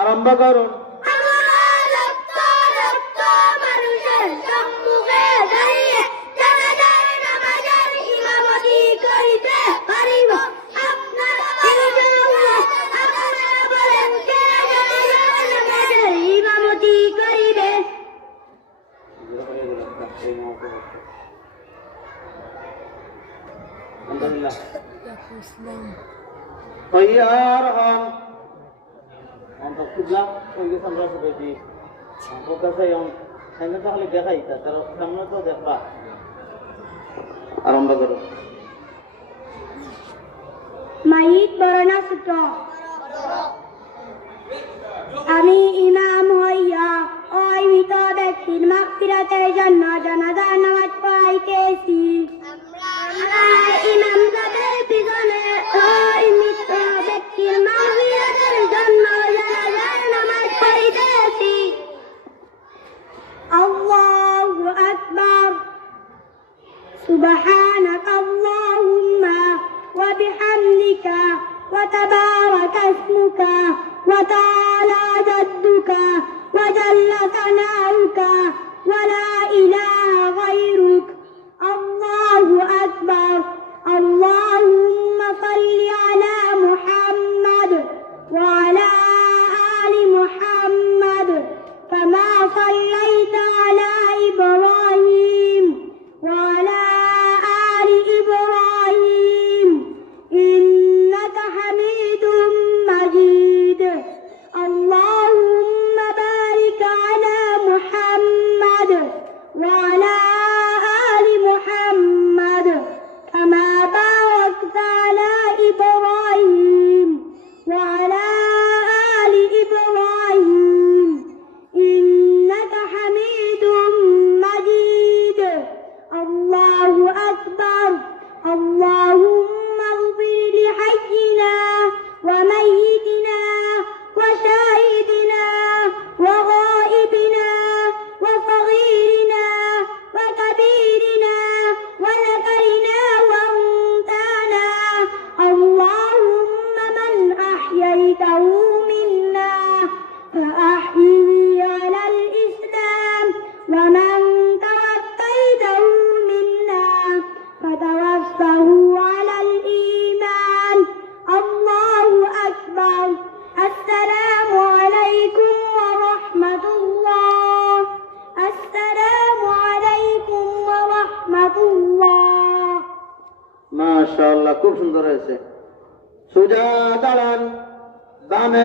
আরম্ভ করুন। তৈয়ার হন। আরম্ভ করো। মাইক বর্ণনা সূত্র। আমি ইমাম হইয়া ওই মৃত ব্যক্তির মাগফিরাতের জন্য জানাজার নামাজ পড়াইতেছি। ইমাম সাহেবের পিছনে ওই মৃত ব্যক্তির মাগফিরাতের জন্য জানাজার নামাজ পড়াইতেছি। আল্লাহু আকবার। সুবহানাকা আল্লাহুম্মা ওয়া বিহামদিকা ওয়া তাবারাকা ইসমুকা ওয়া তাআলা জাদ্দুকা ওয়া জাল্লা সানাউকা ওয়া লা ইলাহা গায়রুক। আল্লাহু আকবার। আল্লাহুম্মা সাল্লি আলা মুহাম্মাদ ওয়া আলা আলি মুহাম্মাদ কামা সাল্লাইতা আলা ইব্রাহিম ওয়া আলা আলি ইব্রাহিম ইন্নাকা হামিদুম মাজিদ। আল্লাহুম্মা বারিক আলা মুহাম্মাদ ওয়া আলা আলি মুহাম্মাদ কামা বারাকতা আলা ইব্রাহিম ওয়া আলা আলি ইব্রাহিম ইন্নাকা হামিদুম মাজিদ। আল্লাহু আকবার। আল্লাহুম্মা ইগফির লিহাইয়িনা ওয়া মাইয়িতিনা ওয়া শাহিদিনা ওয়া গায়িবিনা ওয়া صغيرنا وكبيرنا وذكرنا وأنثانا. اللهم من أحييته منا فأحيه على الإسلام ومن توفيته منا فتوفه على الإيمان. الله أكبر. السلام عليكم ورحمة الله. السلام عليكم ورحمة الله. মাশাআল্লাহ, খুব সুন্দর হয়েছে। সোজা দাঁড়ান। বামে